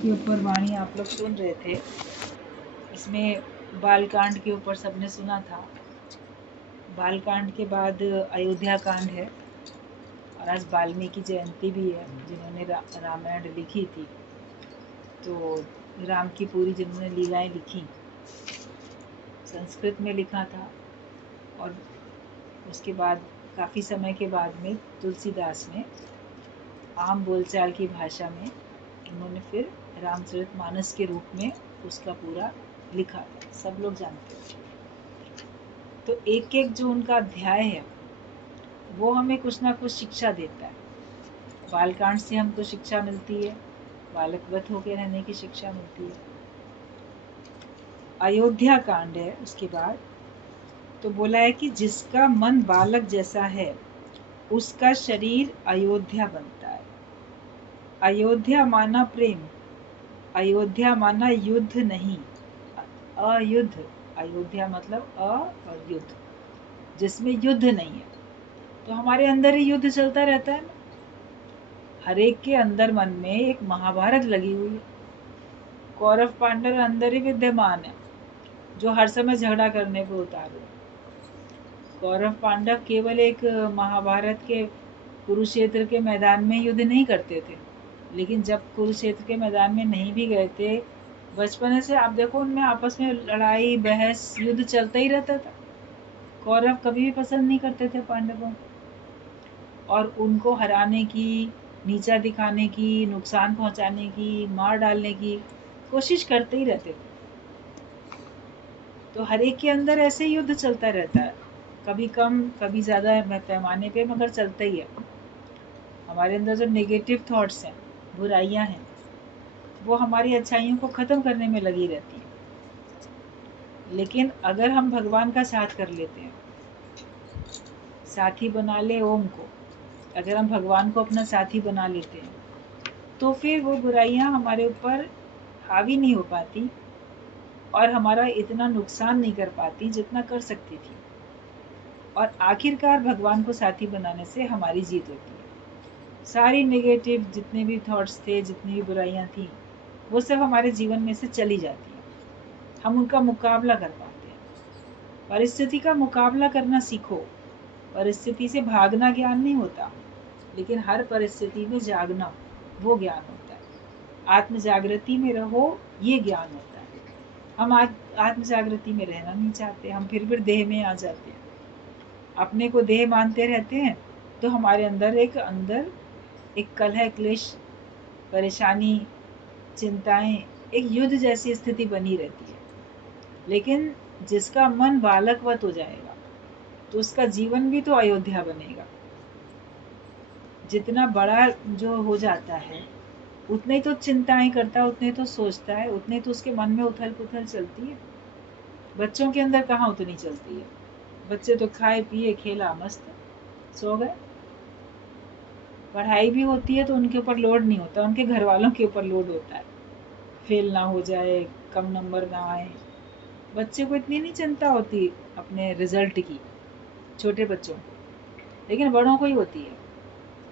के ऊपर वाणी आप लोग सुन रहे थे, इसमें बालकांड के ऊपर सबने सुना था। बालकांड के बाद अयोध्या कांड है और आज वाल्मीकि जयंती भी है, जिन्होंने रामायण लिखी थी। तो राम की पूरी जिन्होंने लीलाएं लिखी, संस्कृत में लिखा था और उसके बाद काफ़ी समय के बाद में तुलसीदास ने आम बोलचाल की भाषा में उन्होंने फिर रामचरितमानस के रूप में उसका पूरा लिखा था, सब लोग जानते हैं। तो एक एक जो उनका अध्याय है वो हमें कुछ ना कुछ शिक्षा देता है। बालकांड से हमको शिक्षा मिलती है, बालकवत होकर रहने की शिक्षा मिलती है। अयोध्या कांड है उसके बाद, तो बोला है कि जिसका मन बालक जैसा है उसका शरीर अयोध्या बनता है। अयोध्या माना प्रेम, अयोध्या माना युद्ध नहीं, अयुद्ध। अयोध्या मतलब अ और युद्ध, जिसमें युद्ध नहीं है। तो हमारे अंदर ही युद्ध चलता रहता है ना, हर एक के अंदर मन में एक महाभारत लगी हुई है। कौरव पांडव अंदर ही विद्यमान है, जो हर समय झगड़ा करने को उतार रहे। कौरव पांडव केवल एक महाभारत के कुरुक्षेत्र के मैदान में युद्ध नहीं करते थे, लेकिन जब कुरुक्षेत्र के मैदान में नहीं भी गए थे, बचपन से आप देखो उनमें आपस में लड़ाई बहस युद्ध चलता ही रहता था। कौरव कभी भी पसंद नहीं करते थे पांडवों को, और उनको हराने की, नीचा दिखाने की, नुकसान पहुंचाने की, मार डालने की कोशिश करते ही रहते थे। तो हर एक के अंदर ऐसे ही युद्ध चलता रहता है, कभी कम कभी ज़्यादा पैमाने पे, मगर चलता ही है। हमारे अंदर जो नेगेटिव थॉट्स हैं, बुराइयां हैं, वो हमारी अच्छाइयों को ख़त्म करने में लगी रहती हैं। लेकिन अगर हम भगवान का साथ कर लेते हैं, साथी बना ले ओम को, अगर हम भगवान को अपना साथी बना लेते हैं, तो फिर वो बुराइयां हमारे ऊपर हावी नहीं हो पाती और हमारा इतना नुकसान नहीं कर पाती जितना कर सकती थी। और आखिरकार भगवान को साथी बनाने से हमारी जीत होती है। सारी नेगेटिव जितने भी थॉट्स थे, जितनी भी बुराइयां थी, वो सब हमारे जीवन में से चली जाती हैं, हम उनका मुकाबला कर पाते हैं। परिस्थिति का मुकाबला करना सीखो। परिस्थिति से भागना ज्ञान नहीं होता, लेकिन हर परिस्थिति में जागना, वो ज्ञान होता है। आत्म जागृति में रहो, ये ज्ञान होता है। हम आत्म जागृति में रहना नहीं चाहते, हम फिर देह में आ जाते हैं, अपने को देह मानते रहते हैं। तो हमारे अंदर एक कलह, क्लेश, परेशानी, चिंताएं, एक युद्ध जैसी स्थिति बनी रहती है। लेकिन जिसका मन बालकवत हो जाएगा, तो उसका जीवन भी तो अयोध्या बनेगा। जितना बड़ा जो हो जाता है, उतने ही तो चिंताएं करता है, उतने तो सोचता है, उतने तो उसके मन में उथल पुथल चलती है। बच्चों के अंदर कहाँ उतनी चलती है? बच्चे तो खाए पिए खेला मस्त सो गए। पढ़ाई भी होती है तो उनके ऊपर लोड नहीं होता, उनके घर वालों के ऊपर लोड होता है, फेल ना हो जाए, कम नंबर ना आए। बच्चे को इतनी नहीं चिंता होती अपने रिजल्ट की, छोटे बच्चों को, लेकिन बड़ों को ही होती है।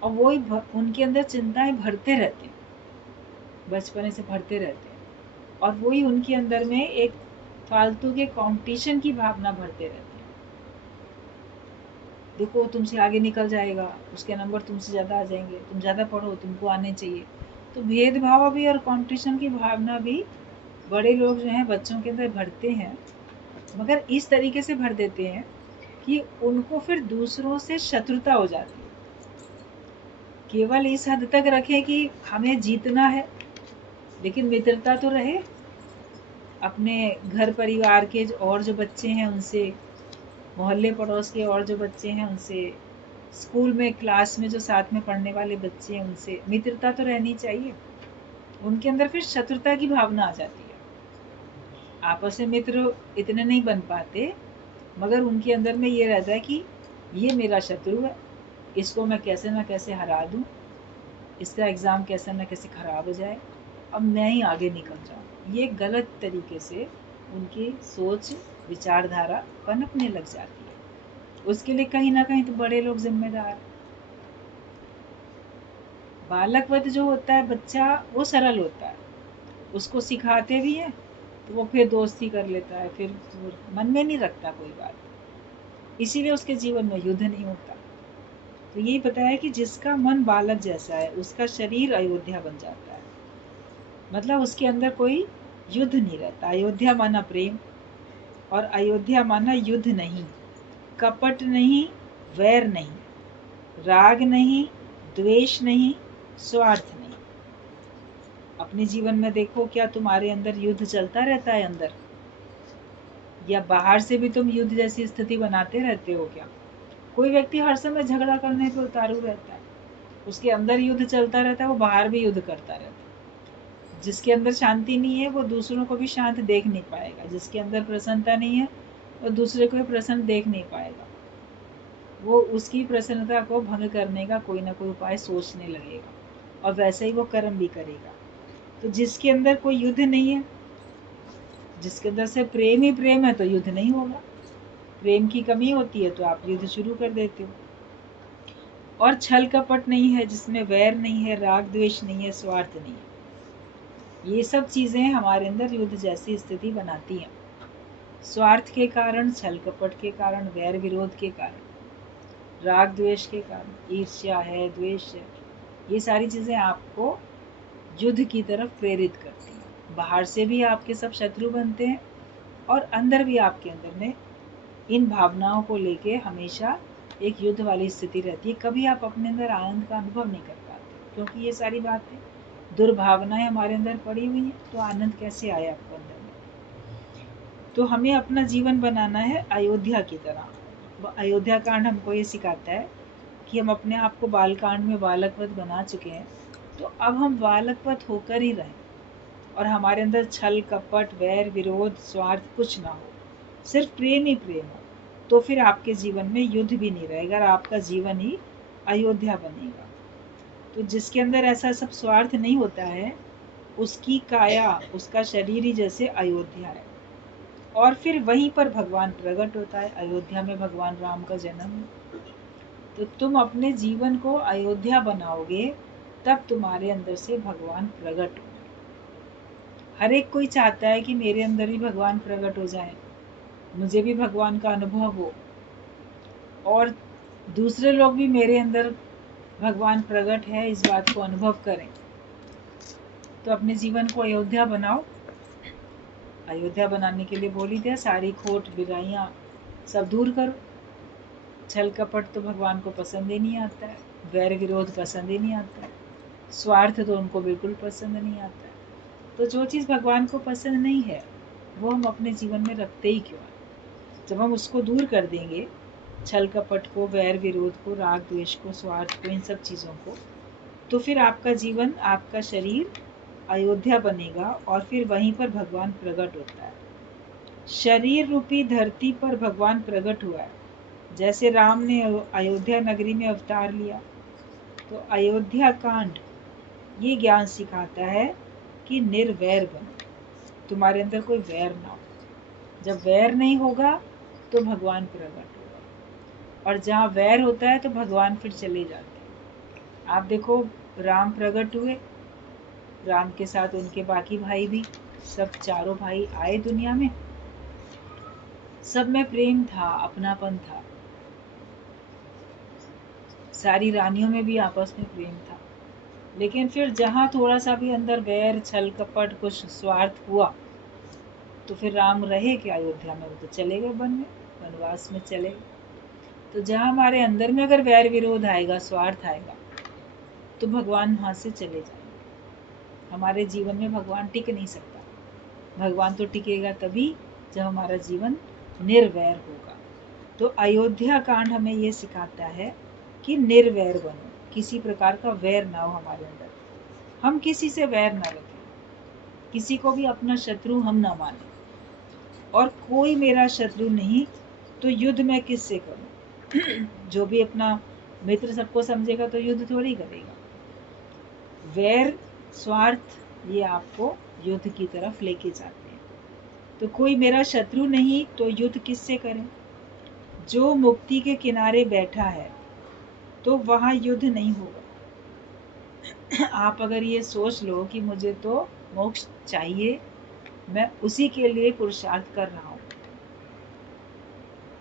और वही उनके अंदर चिंताएं भरते रहते हैं, बचपने से भरते रहते हैं, और वही उनके अंदर में एक फालतू के कंपटीशन की भावना भरते रहते हैं। देखो तुमसे आगे निकल जाएगा, उसके नंबर तुमसे ज़्यादा आ जाएंगे, तुम ज़्यादा पढ़ो, तुमको आने चाहिए। तो भेदभाव भी और कंपटीशन की भावना भी बड़े लोग जो हैं बच्चों के अंदर भरते हैं, मगर इस तरीके से भर देते हैं कि उनको फिर दूसरों से शत्रुता हो जाती है। केवल इस हद तक रखें कि हमें जीतना है, लेकिन मित्रता तो रहे। अपने घर परिवार के और जो बच्चे हैं उनसे, मोहल्ले पड़ोस के और जो बच्चे हैं उनसे, स्कूल में क्लास में जो साथ में पढ़ने वाले बच्चे हैं उनसे मित्रता तो रहनी चाहिए। उनके अंदर फिर शत्रुता की भावना आ जाती है, आपस में मित्र इतने नहीं बन पाते, मगर उनके अंदर में ये रहता है कि ये मेरा शत्रु है, इसको मैं कैसे ना कैसे हरा दूं, इसका एग्ज़ाम कैसे ना कैसे ख़राब हो जाए, अब मैं ही आगे निकल जाऊं। ये गलत तरीके से उनकी सोच, विचारधारा पनपने लग जाती है। उसके लिए कहीं ना कहीं तो बड़े लोग जिम्मेदार। बालकवध जो होता है बच्चा, वो सरल होता है, उसको सिखाते भी हैं तो वो फिर दोस्ती कर लेता है, फिर वो मन में नहीं रखता कोई बात, इसीलिए उसके जीवन में युद्ध नहीं होता। तो यही बताया कि जिसका मन बालक जैसा है उसका शरीर अयोध्या बन जाता है, मतलब उसके अंदर कोई युद्ध नहीं रहता। अयोध्या माना प्रेम, और अयोध्या माना युद्ध नहीं, कपट नहीं, वैर नहीं, राग नहीं, द्वेष नहीं, स्वार्थ नहीं। अपने जीवन में देखो, क्या तुम्हारे अंदर युद्ध चलता रहता है अंदर, या बाहर से भी तुम युद्ध जैसी स्थिति बनाते रहते हो क्या? कोई व्यक्ति हर समय झगड़ा करने पे उतारू रहता है, उसके अंदर युद्ध चलता रहता है, वो बाहर भी युद्ध करता रहता है। जिसके अंदर शांति नहीं है वो दूसरों को भी शांत देख नहीं पाएगा, जिसके अंदर प्रसन्नता नहीं है वो दूसरे को भी प्रसन्न देख नहीं पाएगा, वो उसकी प्रसन्नता को भंग करने का कोई ना कोई उपाय सोचने लगेगा, और वैसे ही वो कर्म भी करेगा। तो जिसके अंदर कोई युद्ध नहीं है, जिसके अंदर से प्रेम ही प्रेम है, तो युद्ध नहीं होगा। प्रेम की कमी होती है तो आप युद्ध शुरू कर देते हो। और छल कपट नहीं है, जिसमें वैर नहीं है, राग द्वेष नहीं है, स्वार्थ नहीं है, ये सब चीजें हमारे अंदर युद्ध जैसी स्थिति बनाती हैं। स्वार्थ के कारण, छल कपट के कारण, वैर विरोध के कारण, राग द्वेष के कारण, ईर्ष्या है, द्वेष है, ये सारी चीजें आपको युद्ध की तरफ प्रेरित करती हैं। बाहर से भी आपके सब शत्रु बनते हैं, और अंदर भी आपके अंदर में इन भावनाओं को लेके हमेशा एक युद्ध वाली स्थिति रहती है। कभी आप अपने अंदर आनंद का अनुभव नहीं कर पाते, क्योंकि ये सारी बातें दुर्भावनाएं हमारे अंदर पड़ी हुई हैं, तो आनंद कैसे आए आपको अंदर में? तो हमें अपना जीवन बनाना है अयोध्या की तरह। अयोध्या कांड हमको ये सिखाता है कि हम अपने आप को बाल कांड में बालकवत बना चुके हैं, तो अब हम बालकवत होकर ही रहें, और हमारे अंदर छल कपट वैर विरोध स्वार्थ कुछ ना हो, सिर्फ प्रेम ही प्रेम हो, तो फिर आपके जीवन में युद्ध भी नहीं रहेगा और आपका जीवन ही अयोध्या बनेगा। तो जिसके अंदर ऐसा सब स्वार्थ नहीं होता है, उसकी काया, उसका शरीर ही जैसे अयोध्या है, और फिर वहीं पर भगवान प्रकट होता है। अयोध्या में भगवान राम का जन्म है। तो तुम अपने जीवन को अयोध्या बनाओगे, तब तुम्हारे अंदर से भगवान प्रकट होंगे। हर एक कोई चाहता है कि मेरे अंदर भी भगवान प्रकट हो जाए, मुझे भी भगवान का अनुभव हो, और दूसरे लोग भी मेरे अंदर भगवान प्रकट है इस बात को अनुभव करें। तो अपने जीवन को अयोध्या बनाओ। अयोध्या बनाने के लिए बोली दिया, सारी खोट बुराइयाँ सब दूर करो। छल कपट तो भगवान को पसंद ही नहीं आता है, वैर विरोध पसंद ही नहीं आता है, स्वार्थ तो उनको बिल्कुल पसंद नहीं आता है। तो जो चीज़ भगवान को पसंद नहीं है वो हम अपने जीवन में रखते ही क्यों हैं? जब हम उसको दूर कर देंगे, छल कपट को, वैर विरोध को, राग द्वेष को, स्वार्थ को, इन सब चीज़ों को, तो फिर आपका जीवन, आपका शरीर अयोध्या बनेगा, और फिर वहीं पर भगवान प्रकट होता है। शरीर रूपी धरती पर भगवान प्रकट हुआ है। जैसे राम ने अयोध्या नगरी में अवतार लिया, तो अयोध्या कांड ये ज्ञान सिखाता है कि निर्वैर बनो, तुम्हारे अंदर कोई वैर ना हो। जब वैर नहीं होगा तो भगवान प्रकट होगा, और जहाँ वैर होता है तो भगवान फिर चले जाते हैं। आप देखो, राम प्रकट हुए, राम के साथ उनके बाकी भाई भी, सब चारों भाई आए दुनिया में, सब में प्रेम था, अपनापन था, सारी रानियों में भी आपस में प्रेम था। लेकिन फिर जहाँ थोड़ा सा भी अंदर वैर छल कपट कुछ स्वार्थ हुआ, तो फिर राम रहे क्या अयोध्या में? वो तो चले गए वन में, वनवास में चले गए। तो जहाँ हमारे अंदर में अगर वैर विरोध आएगा, स्वार्थ आएगा, तो भगवान वहाँ से चले जाएंगे। हमारे जीवन में भगवान टिक नहीं सकता। भगवान तो टिकेगा तभी जब हमारा जीवन निर्वैर होगा। तो अयोध्या कांड हमें ये सिखाता है कि निर्वैर बनो, किसी प्रकार का वैर ना हो हमारे अंदर, हम किसी से वैर ना रखें, किसी को भी अपना शत्रु हम ना माने, और कोई मेरा शत्रु नहीं तो युद्ध मैं किससे करूं? जो भी अपना मित्र सबको समझेगा तो युद्ध थोड़ी करेगा। वैर स्वार्थ ये आपको युद्ध की तरफ लेके जाते हैं। तो कोई मेरा शत्रु नहीं तो युद्ध किससे करें? जो मुक्ति के किनारे बैठा है तो वहां युद्ध नहीं होगा। आप अगर ये सोच लो कि मुझे तो मोक्ष चाहिए, मैं उसी के लिए पुरुषार्थ कर रहा हूँ।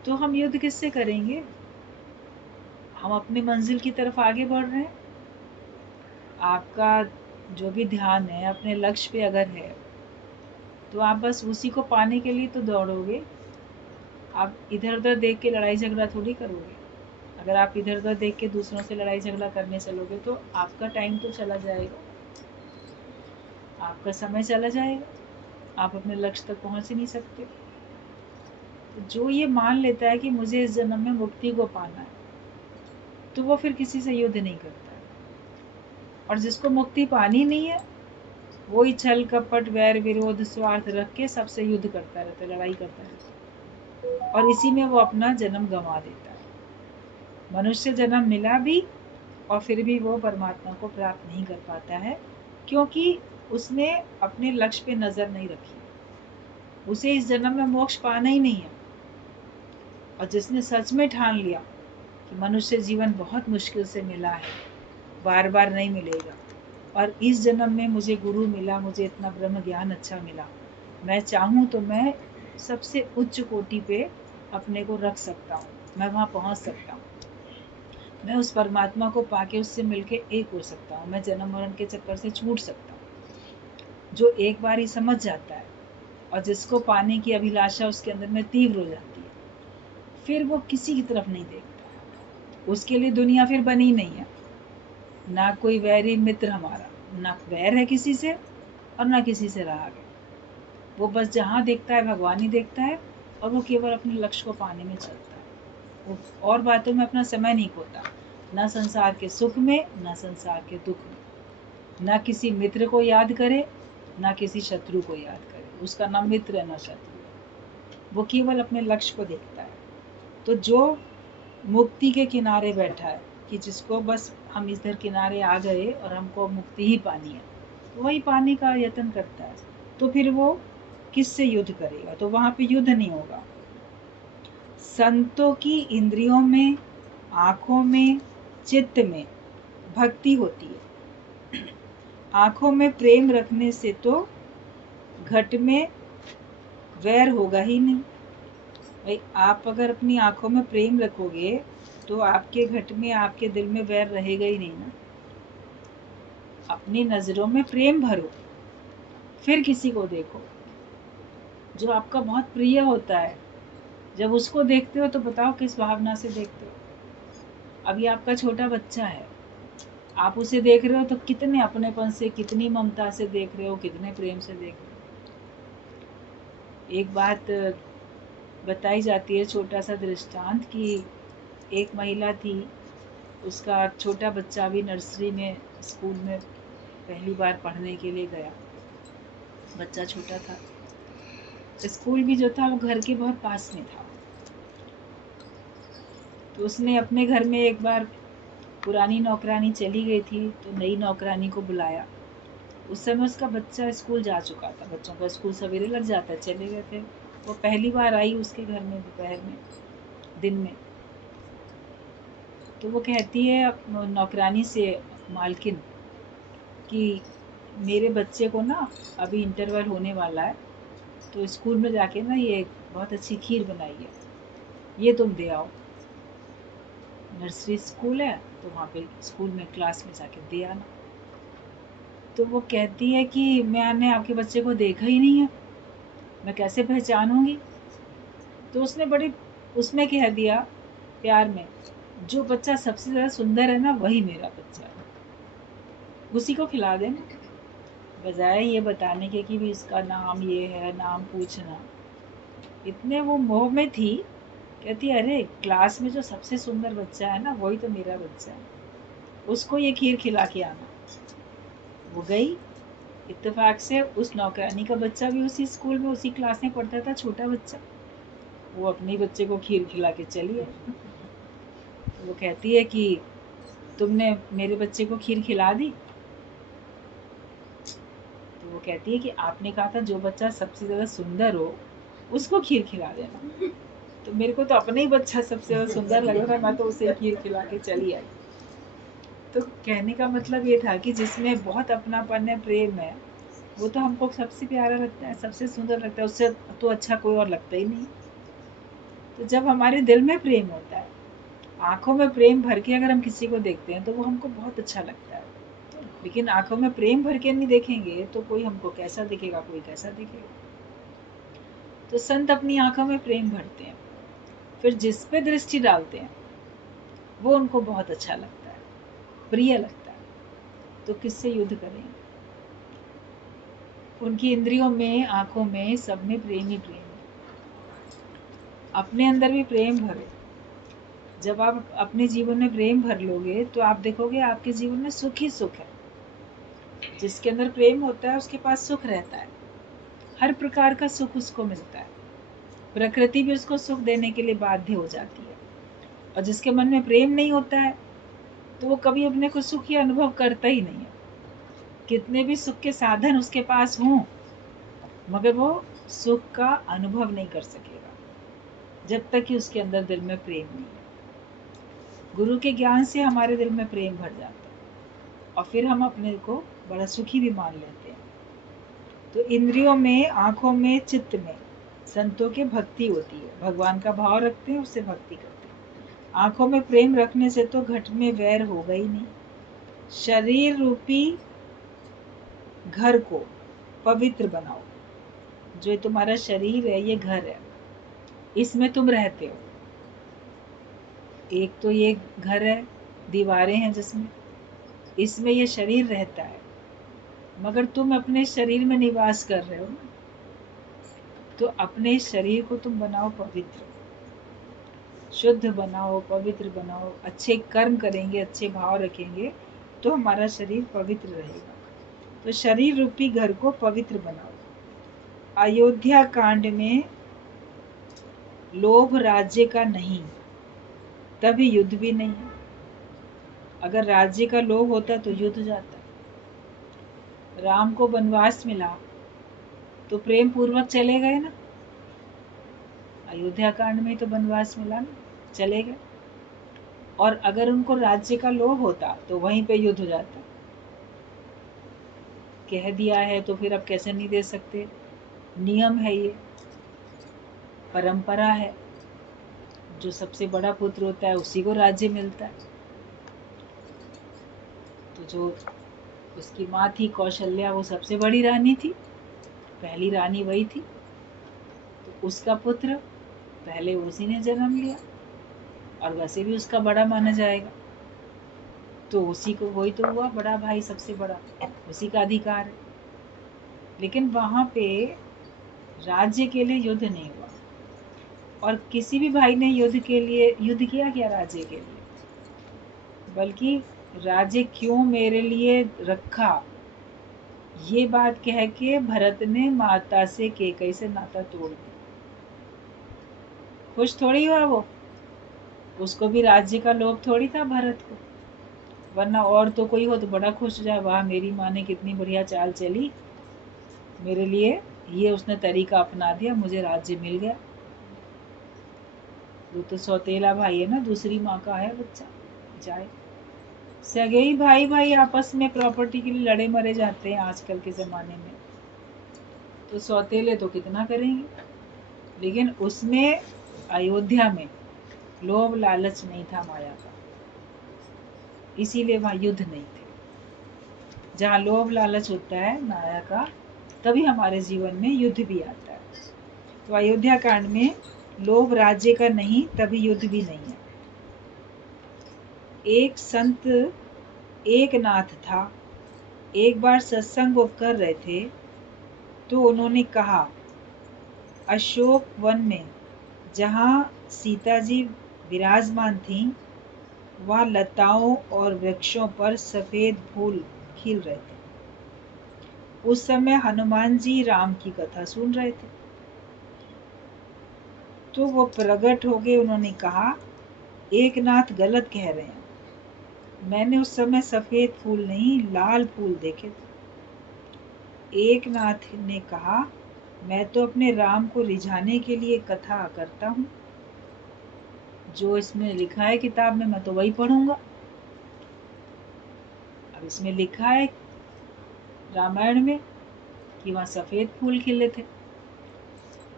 तो हम युद्ध किससे करेंगे? हम अपनी मंजिल की तरफ आगे बढ़ रहे हैं। आपका जो भी ध्यान है अपने लक्ष्य पे अगर है, तो आप बस उसी को पाने के लिए तो दौड़ोगे। आप इधर उधर देख के लड़ाई झगड़ा थोड़ी करोगे। अगर आप इधर उधर देख के दूसरों से लड़ाई झगड़ा करने चलोगे तो आपका टाइम तो चला जाएगा, आपका समय चला जाएगा, आप अपने लक्ष्य तक पहुंच ही नहीं सकते। तो जो ये मान लेता है कि मुझे इस जन्म में मुक्ति को पाना है, तो वो फिर किसी से युद्ध नहीं करता है। और जिसको मुक्ति पानी नहीं है, वही छल कपट वैर विरोध स्वार्थ रख के सबसे युद्ध करता रहता है, लड़ाई करता रहता है, और इसी में वो अपना जन्म गंवा देता है। मनुष्य जन्म मिला भी और फिर भी वो परमात्मा को प्राप्त नहीं कर पाता है, क्योंकि उसने अपने लक्ष्य पे नजर नहीं रखी। उसे इस जन्म में मोक्ष पाना ही नहीं है। और जिसने सच में ठान लिया कि मनुष्य जीवन बहुत मुश्किल से मिला है, बार बार नहीं मिलेगा, और इस जन्म में मुझे गुरु मिला, मुझे इतना ब्रह्म ज्ञान अच्छा मिला, मैं चाहूँ तो मैं सबसे उच्च कोटि पे अपने को रख सकता हूँ, मैं वहाँ पहुँच सकता हूँ, मैं उस परमात्मा को पाके उससे मिलके एक हो सकता हूँ, मैं जन्म मरण के चक्कर से छूट सकता हूँ। जो एक बार ही समझ जाता है और जिसको पाने की अभिलाषा उसके अंदर में तीव्र हो जाती है, फिर वो किसी की तरफ नहीं देखता। उसके लिए दुनिया फिर बनी नहीं है, ना कोई वैरी मित्र हमारा, ना वैर है किसी से और ना किसी से राग है। वो बस जहाँ देखता है भगवान ही देखता है, और वो केवल अपने लक्ष्य को पाने में चलता है। वो और बातों में अपना समय नहीं खोता, ना संसार के सुख में, ना संसार के दुख में, ना किसी मित्र को याद करे, ना किसी शत्रु को याद करे। उसका ना मित्र है ना शत्रु है, वो केवल अपने लक्ष्य को देखता है। तो जो मुक्ति के किनारे बैठा है कि जिसको बस हम इधर किनारे आ गए और हमको मुक्ति ही पानी है, तो वही पाने का यत्न करता है, तो फिर वो किससे युद्ध करेगा? तो वहां पे युद्ध नहीं होगा। संतों की इंद्रियों में, आंखों में, चित्त में भक्ति होती है। आंखों में प्रेम रखने से तो घट में वैर होगा ही नहीं। भाई आप अगर अपनी आंखों में प्रेम रखोगे तो आपके घट में, आपके दिल में वैर रहेगा ही नहीं ना। अपनी नजरों में प्रेम भरो, फिर किसी को देखो। जो आपका बहुत प्रिय होता है, जब उसको देखते हो तो बताओ किस भावना से देखते हो। अभी आपका छोटा बच्चा है, आप उसे देख रहे हो तो कितने अपनेपन से, कितनी ममता से देख रहे हो, कितने प्रेम से देख रहे हो। एक बात बताई जाती है, छोटा सा दृष्टांत, कि एक महिला थी, उसका छोटा बच्चा भी नर्सरी में, स्कूल में पहली बार पढ़ने के लिए गया। बच्चा छोटा था, स्कूल भी जो था वो घर के बहुत पास में था। तो उसने अपने घर में एक बार, पुरानी नौकरानी चली गई थी तो नई नौकरानी को बुलाया। उस समय उसका बच्चा स्कूल जा चुका था, बच्चों का स्कूल सवेरे लग जाता है, चले गए थे। वो पहली बार आई उसके घर में दोपहर में, दिन में। तो वो कहती है नौकरानी से, मालकिन, कि मेरे बच्चे को ना अभी इंटरवल होने वाला है, तो स्कूल में जाके ना ये बहुत अच्छी खीर बनाई है, ये तुम दे आओ। नर्सरी स्कूल है तो वहाँ पे स्कूल में क्लास में जाके दे आना। तो वो कहती है कि मैंने आपके बच्चे को देखा ही नहीं है, मैं कैसे पहचानूंगी? तो उसने बड़ी उसमें कह दिया प्यार में, जो बच्चा सबसे ज़्यादा सुंदर है ना, वही मेरा बच्चा है, उसी को खिला देना। बजाय ये बताने के कि भी इसका नाम ये है, नाम पूछना। इतने वो मोह में थी, कहती अरे क्लास में जो सबसे सुंदर बच्चा है ना, वही तो मेरा बच्चा है, उसको ये खीर खिला के आना। वो गई, इत्तेफाक से उस नौकरानी का बच्चा भी उसी स्कूल में, उसी क्लास में पढ़ता था, छोटा बच्चा। वो अपने बच्चे को खीर खिला के चली आई। वो कहती है कि तुमने मेरे बच्चे को खीर खिला दी? तो वो कहती है कि आपने कहा था जो बच्चा सबसे ज्यादा सुंदर हो उसको खीर खिला देना, तो मेरे को तो अपना ही बच्चा सबसे ज्यादा सुंदर लग रहा है, मैं तो उसे खीर खिला के चली आई। तो कहने का मतलब ये था कि जिसमें बहुत अपनापन है, प्रेम है, वो तो हमको सबसे प्यारा लगता है, सबसे सुंदर लगता है, उससे तो अच्छा कोई और लगता ही नहीं। तो जब हमारे दिल में प्रेम होता है, आंखों में प्रेम भर के अगर हम किसी को देखते हैं तो वो हमको बहुत अच्छा लगता है। लेकिन आंखों में प्रेम भर के नहीं देखेंगे तो कोई हमको कैसा दिखेगा, कोई कैसा दिखेगा। तो संत अपनी आंखों में प्रेम भरते हैं, फिर जिस पे दृष्टि डालते हैं वो उनको बहुत अच्छा लगता है, प्रिय लगता है। तो किससे युद्ध करेंगे? उनकी इंद्रियों में, आंखों में, सब में प्रेम ही प्रेम है। अपने अंदर भी प्रेम भरो। जब आप अपने जीवन में प्रेम भर लोगे तो आप देखोगे आपके जीवन में सुख ही सुख है। जिसके अंदर प्रेम होता है उसके पास सुख रहता है, हर प्रकार का सुख उसको मिलता है। प्रकृति भी उसको सुख देने के लिए बाध्य हो जाती है। और जिसके मन में प्रेम नहीं होता है तो वो कभी अपने को सुखी अनुभव करता ही नहीं है। कितने भी सुख के साधन उसके पास हों मगर वो सुख का अनुभव नहीं कर सकेगा जब तक कि उसके अंदर दिल में प्रेम नहीं है। गुरु के ज्ञान से हमारे दिल में प्रेम भर जाता है और फिर हम अपने को बड़ा सुखी भी मान लेते हैं। तो इंद्रियों में, आंखों में, चित्त में संतों की भक्ति होती है, भगवान का भाव रखते हैं, उससे भक्ति करते हैं। आंखों में प्रेम रखने से तो घट में वैर होगा ही नहीं। शरीर रूपी घर को पवित्र बनाओ। जो तुम्हारा शरीर है ये घर है, इसमें तुम रहते हो। एक तो ये घर है, दीवारें हैं जिसमें, इसमें ये शरीर रहता है, मगर तुम अपने शरीर में निवास कर रहे हो ना। तो अपने शरीर को तुम बनाओ पवित्र, शुद्ध बनाओ, पवित्र बनाओ। अच्छे कर्म करेंगे, अच्छे भाव रखेंगे तो हमारा शरीर पवित्र रहेगा। तो शरीर रूपी घर को पवित्र बनाओ। अयोध्या कांड में लोभ राज्य का नहीं, तभी युद्ध भी नहीं है। अगर राज्य का लोभ होता तो युद्ध जाता। राम को वनवास मिला तो प्रेम पूर्वक चले गए ना। अयोध्या कांड में तो वनवास मिला ना, चले गए। और अगर उनको राज्य का लोभ होता तो वहीं पे युद्ध हो जाता। कह दिया है तो फिर अब कैसे नहीं दे सकते, नियम है ये, परंपरा है। जो सबसे बड़ा पुत्र होता है उसी को राज्य मिलता है। तो जो उसकी माँ थी कौशल्या, वो सबसे बड़ी रानी थी, पहली रानी वही थी। तो उसका पुत्र पहले उसी ने जन्म लिया और वैसे भी उसका बड़ा माना जाएगा। तो उसी को, वही तो हुआ बड़ा भाई, सबसे बड़ा, उसी का अधिकार है। लेकिन वहां पे राज्य के लिए युद्ध नहीं हुआ। और किसी भी भाई ने युद्ध के लिए युद्ध किया क्या राज्य के लिए? बल्कि राज्य क्यों मेरे लिए रखा, ये बात कह के भरत ने माता से केकई से नाता तोड़ दिया। खुश थोड़ी हुआ वो, उसको भी राज्य का लोभ थोड़ी था भरत को। वरना और तो कोई हो तो बड़ा खुश हो जाए, वाह मेरी माँ ने कितनी बढ़िया चाल चली, मेरे लिए ये उसने तरीका अपना दिया, मुझे राज्य मिल गया। वो तो सौतेला भाई है ना, दूसरी माँ का है बच्चा, जाए। सगे ही भाई भाई आपस में प्रॉपर्टी के लिए लड़े मरे जाते हैं आजकल के ज़माने में। तो सौतेले तो कितना करेंगे। लेकिन उसमें, अयोध्या में लोभ लालच नहीं था माया का, इसीलिए वहाँ युद्ध नहीं थे। जहाँ लोभ लालच होता है माया का, तभी हमारे जीवन में युद्ध भी आता है। तो अयोध्या कांड में लोभ राज्य का नहीं, तभी युद्ध भी नहीं है। एक संत एक नाथ था। एक बार सत्संग वो कर रहे थे तो उन्होंने कहा, अशोक वन में जहाँ सीता जी विराजमान थीं, वहाँ लताओं और वृक्षों पर सफेद फूल खिल रहे थे। उस समय हनुमान जी राम की कथा सुन रहे थे। तो वो प्रकट हो गए, उन्होंने कहा, एक नाथ गलत कह रहे हैं, मैंने उस समय सफेद फूल नहीं लाल फूल देखे थे। एक नाथ ने कहा, मैं तो अपने राम को रिझाने के लिए कथा करता हूँ, जो इसमें लिखा है किताब में मैं तो वही पढ़ूंगा। अब इसमें लिखा है रामायण में कि वहाँ सफ़ेद फूल खिले थे।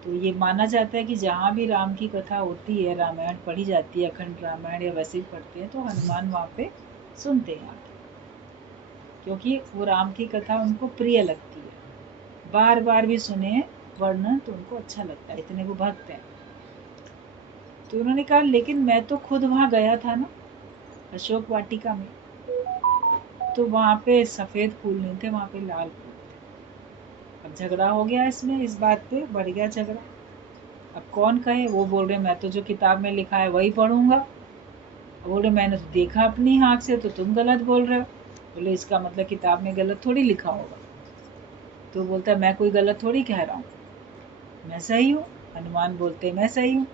तो ये माना जाता है कि जहाँ भी राम की कथा होती है, रामायण पढ़ी जाती है, अखंड रामायण या वैसे ही पढ़ते हैं, तो हनुमान वहाँ पे सुनते हैं आके, क्योंकि वो राम की कथा उनको प्रिय लगती है। बार बार भी सुने वर्णन तो उनको अच्छा लगता है, इतने वो भक्त हैं। तो उन्होंने कहा लेकिन मैं तो खुद वहाँ गया था ना, अशोक वाटिका में, तो वहाँ पे सफ़ेद फूल नहीं थे, वहाँ पे लाल फूल थे। अब झगड़ा हो गया इसमें, इस बात पे बढ़ गया झगड़ा। अब कौन कहे, वो बोल रहे मैं तो जो किताब में लिखा है वही पढ़ूंगा, बोल रहे मैंने तो देखा अपनी आँख से, तो तुम गलत बोल रहे हो। बोले इसका मतलब किताब में गलत थोड़ी लिखा होगा। तो बोलता है मैं कोई गलत थोड़ी कह रहा हूँ, मैं सही हूँ। हनुमान बोलते मैं सही हूँ,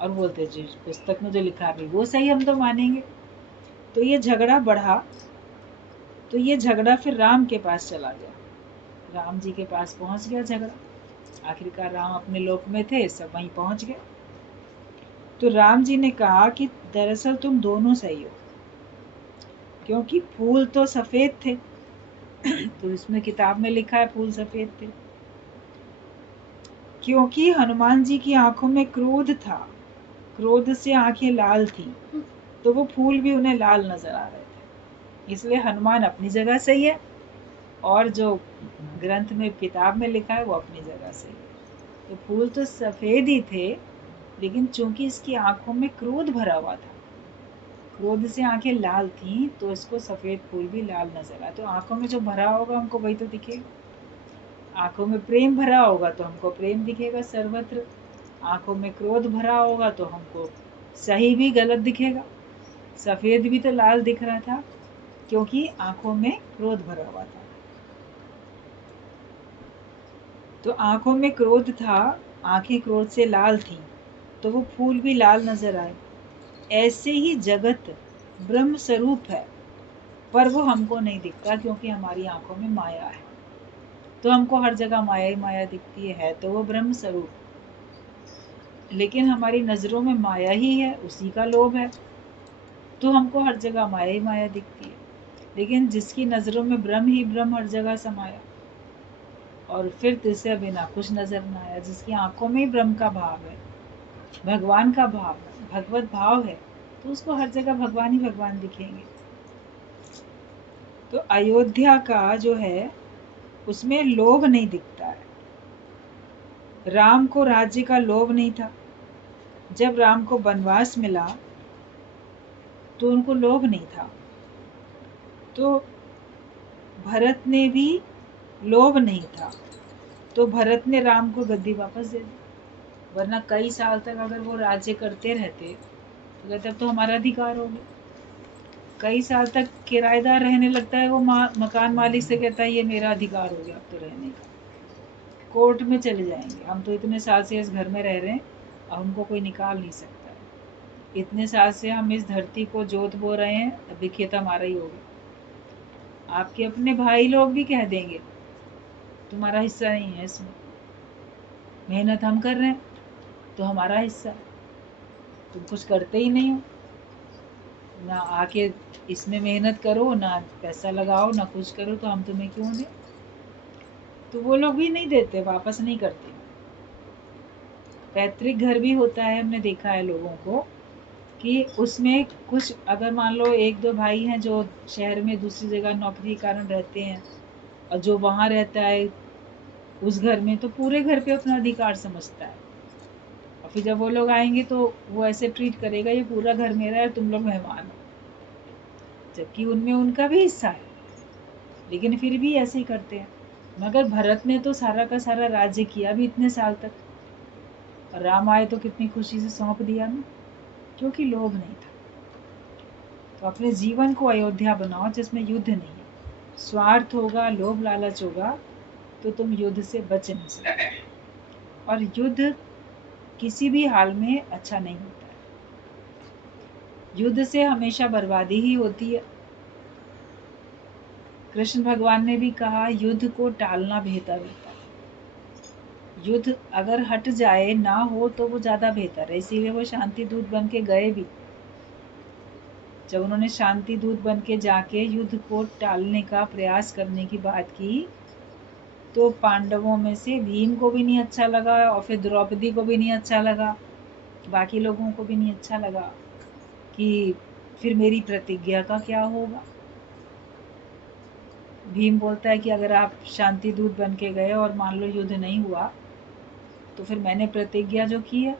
और बोलते जी पुस्तक में जो लिखा है वो सही, हम तो मानेंगे। तो ये झगड़ा बढ़ा, तो ये झगड़ा फिर राम के पास चला गया, राम जी के पास पहुंच गया झगड़ा। आखिरकार राम अपने लोक में थे, सब वहीं पहुंच गए। तो राम जी ने कहा कि दरअसल तुम दोनों सही हो, क्योंकि फूल तो सफेद थे तो इसमें किताब में लिखा है फूल सफेद थे। क्योंकि हनुमान जी की आंखों में क्रोध था, क्रोध से आंखें लाल थी, तो वो फूल भी उन्हें लाल नजर आ रहे थे। इसलिए हनुमान अपनी जगह सही है, और जो ग्रंथ में किताब में लिखा है वो अपनी जगह सही है। तो फूल तो सफेद ही थे, लेकिन चूंकि इसकी आंखों में क्रोध भरा हुआ था, क्रोध से आंखें लाल थी, तो इसको सफेद फूल भी लाल नजर आया। तो आंखों में जो भरा होगा हमको वही तो दिखेगा। आंखों में प्रेम भरा होगा तो हमको प्रेम दिखेगा सर्वत्र, आंखों में क्रोध भरा होगा तो हमको सही भी गलत दिखेगा। सफेद भी तो लाल दिख रहा था, क्योंकि आंखों में क्रोध भरा हुआ था। तो आंखों में क्रोध था, आंखें क्रोध से लाल थी, तो वो फूल भी लाल नजर आए। ऐसे ही जगत ब्रह्म स्वरूप है, पर वो हमको नहीं दिखता, क्योंकि हमारी आंखों में माया है। तो हमको हर जगह माया ही माया दिखती है, तो वो ब्रह्म स्वरूप, लेकिन हमारी नजरों में माया ही है, उसी का लोभ है, तो हमको हर जगह माया ही माया दिखती है। लेकिन जिसकी नजरों में ब्रह्म ही ब्रह्म हर जगह समाया, और फिर तिसरे बिना कुछ नजर न आया, जिसकी आंखों में ही ब्रह्म का भाव है, भगवान का भाव है, भगवत भाव है, तो उसको हर जगह भगवान ही भगवान दिखेंगे। तो अयोध्या का जो है उसमें लोभ नहीं दिखता है। राम को राज्य का लोभ नहीं था, जब राम को वनवास मिला तो उनको लोभ नहीं था। तो भरत ने भी लोभ नहीं था, तो भरत ने राम को गद्दी वापस दे दी। वरना कई साल तक अगर वो राज्य करते रहते तो कहते अब तो हमारा अधिकार हो गया। कई साल तक किराएदार रहने लगता है, वो मकान मालिक से कहता है ये मेरा अधिकार हो गया अब तो रहने का। कोर्ट में चले जाएंगे, हम तो इतने साल से इस घर में रह रहे हैं, अब हमको कोई निकाल नहीं सकता है। इतने साल से हम इस धरती को जोत बो रहे हैं, अभी खेत हमारा ही होगा। आपके अपने भाई लोग भी कह देंगे तुम्हारा हिस्सा नहीं है इसमें, मेहनत हम कर रहे हैं तो हमारा हिस्सा, तुम कुछ करते ही नहीं हो, ना आके इसमें मेहनत करो, ना पैसा लगाओ, ना कुछ करो, तो हम तुम्हें क्यों दें। तो वो लोग भी नहीं देते, वापस नहीं करते। पैतृक घर भी होता है, हमने देखा है लोगों को कि उसमें कुछ, अगर मान लो एक दो भाई हैं जो शहर में दूसरी जगह नौकरी के कारण रहते हैं, और जो वहाँ रहता है उस घर में, तो पूरे घर पे अपना अधिकार समझता है, और फिर जब वो लोग आएंगे तो वो ऐसे ट्रीट करेगा ये पूरा घर मेरा है, तुम लोग मेहमान हो, जबकि उनमें उनका भी हिस्सा है, लेकिन फिर भी ऐसे ही करते हैं। मगर भरत ने तो सारा का सारा राज्य किया भी इतने साल तक, और राम आए तो कितनी खुशी से सौंप दिया ना, क्योंकि लोभ नहीं था। तो अपने जीवन को अयोध्या बनाओ जिसमें युद्ध नहीं है। स्वार्थ होगा, लोभ लालच होगा, तो तुम युद्ध से बच नहीं सकते, और युद्ध किसी भी हाल में अच्छा नहीं होता है। युद्ध से हमेशा बर्बादी ही होती है। कृष्ण भगवान ने भी कहा युद्ध को टालना बेहतर होता है। युद्ध अगर हट जाए, ना हो, तो वो ज्यादा बेहतर है, इसीलिए वो शांति दूत बन के गए भी। जब उन्होंने शांति दूत बन के जाके युद्ध को टालने का प्रयास करने की बात की, तो पांडवों में से भीम को भी नहीं अच्छा लगा और फिर द्रौपदी को भी नहीं अच्छा लगा, बाकी लोगों को भी नहीं अच्छा लगा कि फिर मेरी प्रतिज्ञा का क्या होगा। भीम बोलता है कि अगर आप शांति दूत बन के गए और मान लो युद्ध नहीं हुआ, तो फिर मैंने प्रतिज्ञा जो की है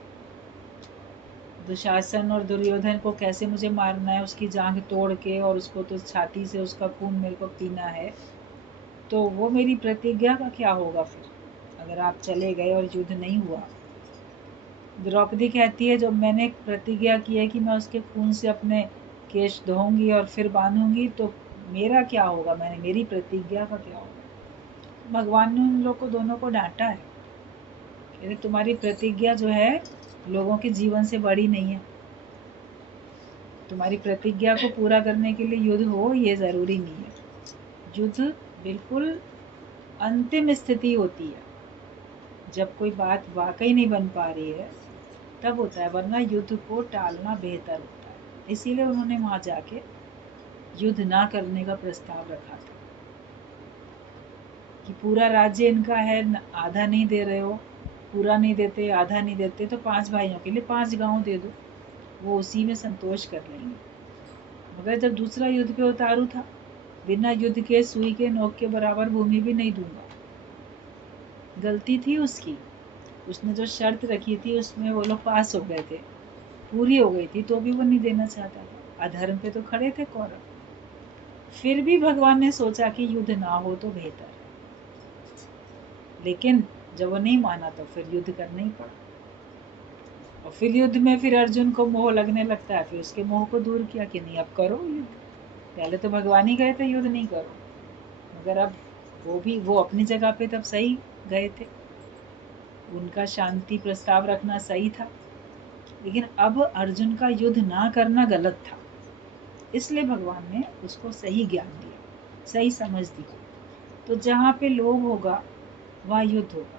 दुशासन और दुर्योधन को कैसे मुझे मारना है, उसकी जांघ तोड़ के, और उसको तो छाती से उसका खून मेरे को पीना है, तो वो मेरी प्रतिज्ञा का क्या होगा फिर अगर आप चले गए और युद्ध नहीं हुआ। द्रौपदी कहती है जब मैंने प्रतिज्ञा की है कि मैं उसके खून से अपने केश धोऊंगी और फिर बांधूंगी, तो मेरा क्या होगा, मेरी प्रतिज्ञा का क्या होगा। भगवान ने उन लोग को दोनों को डांटा है, कहते तुम्हारी प्रतिज्ञा जो है लोगों के जीवन से बड़ी नहीं है, तुम्हारी प्रतिज्ञा को पूरा करने के लिए युद्ध हो ये ज़रूरी नहीं है। युद्ध बिल्कुल अंतिम स्थिति होती है, जब कोई बात वाकई नहीं बन पा रही है तब होता है, वरना युद्ध को टालना बेहतर होता है। इसीलिए उन्होंने वहाँ जाके युद्ध ना करने का प्रस्ताव रखा था कि पूरा राज्य इनका है, आधा नहीं दे रहे हो, पूरा नहीं देते, आधा नहीं देते, तो 5 भाइयों के लिए 5 गांव दे दो, वो उसी में संतोष कर लेंगे। मगर जब दूसरा युद्ध पे उतारू था, बिना युद्ध के सुई के नोक के बराबर भूमि भी नहीं दूंगा। गलती थी उसकी, उसने जो शर्त रखी थी उसमें वो लोग पास हो गए थे, पूरी हो गई थी, तो भी वो नहीं देना चाहता था। अधर्म पे तो खड़े थे कौरव, फिर भी भगवान ने सोचा कि युद्ध ना हो तो बेहतर है, लेकिन जब वो नहीं माना तो फिर युद्ध करना ही पड़ा। और फिर युद्ध में फिर अर्जुन को मोह लगने लगता है, फिर उसके मोह को दूर किया कि नहीं अब करो युद्ध। पहले तो भगवान ही गए थे युद्ध नहीं करो, मगर अब वो अपनी जगह पे तब सही गए थे, उनका शांति प्रस्ताव रखना सही था, लेकिन अब अर्जुन का युद्ध ना करना गलत था, इसलिए भगवान ने उसको सही ज्ञान दिया, सही समझ दी। तो जहाँ पे लोभ होगा वहाँ युद्ध होगा,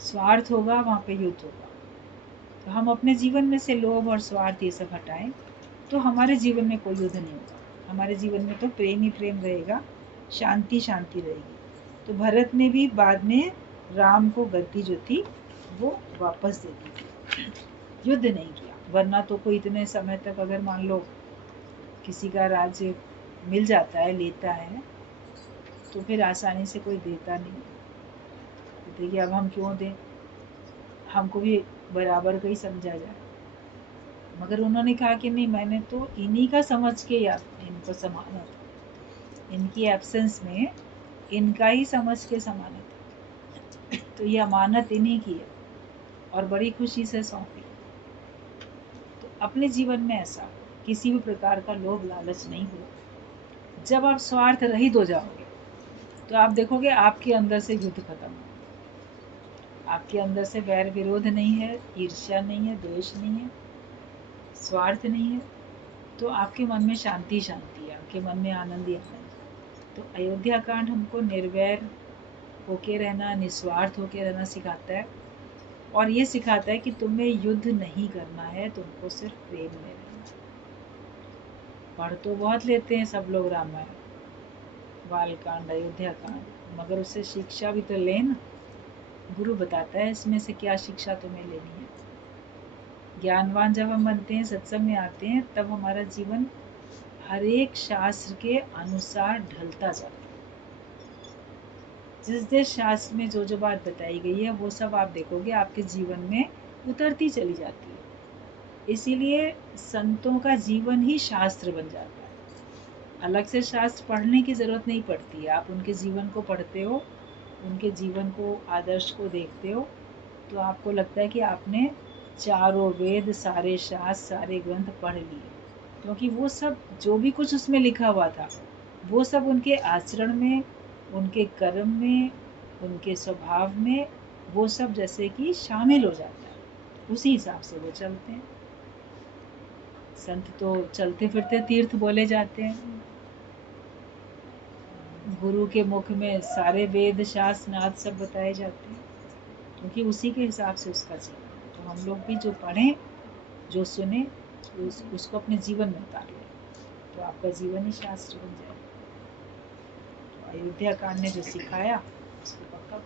स्वार्थ होगा वहाँ पे युद्ध होगा। तो हम अपने जीवन में से लोभ और स्वार्थ ये सब हटाएं, तो हमारे जीवन में कोई युद्ध नहीं होगा, हमारे जीवन में तो प्रेम ही प्रेम रहेगा, शांति शांति रहेगी। तो भरत ने भी बाद में राम को गद्दी जो थी वो वापस दे दी थी, युद्ध नहीं किया। वरना तो कोई इतने समय तक अगर मान लो किसी का राज्य मिल जाता है, लेता है, तो फिर आसानी से कोई देता नहीं। देखिए अब हम क्यों दें, हमको भी बराबर का ही समझा जाए। मगर उन्होंने कहा कि नहीं, मैंने तो इन्हीं का समझ के या इनको संभाला था, इनकी एब्सेंस में इनका ही समझ के संभाला था, तो ये अमानत इन्हीं की है और बड़ी खुशी से सौंपी। तो अपने जीवन में ऐसा किसी भी प्रकार का लोभ लालच नहीं हो। जब आप स्वार्थ रहित हो जाओगे तो आप देखोगे आपके अंदर से युद्ध खत्म हो, आपके अंदर से वैर विरोध नहीं है, ईर्ष्या नहीं है, द्वेष नहीं है, स्वार्थ नहीं है, तो आपके मन में शांति शांति है, आपके मन में आनंद ही आनंद। तो अयोध्या कांड हमको निर्वैर होके रहना, निस्वार्थ होके रहना सिखाता है, और ये सिखाता है कि तुम्हें युद्ध नहीं करना है, तुमको सिर्फ प्रेम में रहना है। पढ़ तो बहुत लेते हैं सब लोग रामायण, बालकांड, अयोध्या कांड, मगर उससे शिक्षा भी तो लेना। गुरु बताता है इसमें से क्या शिक्षा तुम्हें लेनी है। ज्ञानवान जब हम बनते हैं, सत्संग में आते हैं, तब हमारा जीवन हर एक शास्त्र के अनुसार ढलता जाता है। जिस जिस शास्त्र में जो जो बात बताई गई है वो सब आप देखोगे आपके जीवन में उतरती चली जाती है। इसीलिए संतों का जीवन ही शास्त्र बन जाता है। अलग से शास्त्र पढ़ने की ज़रूरत नहीं पड़ती है, आप उनके जीवन को पढ़ते हो, उनके जीवन को, आदर्श को देखते हो, तो आपको लगता है कि आपने चारों वेद, सारे शास्त्र, सारे ग्रंथ पढ़ लिए, क्योंकि वो सब जो भी कुछ उसमें लिखा हुआ था वो सब उनके आचरण में, उनके कर्म में, उनके स्वभाव में, वो सब जैसे कि शामिल हो जाता है, उसी हिसाब से वो चलते हैं। संत तो चलते फिरते तीर्थ बोले जाते हैं, गुरु के मुख में सारे वेद शास्त्र नाथ सब बताए जाते हैं, क्योंकि उसी के हिसाब से उसका जीवन। तो हम लोग भी जो पढ़ें, जो सुने, उसको अपने जीवन में उतार लें, तो आपका जीवन ही शास्त्र बन जाए। तो अयोध्या कांड ने जो सिखाया उसको पक्का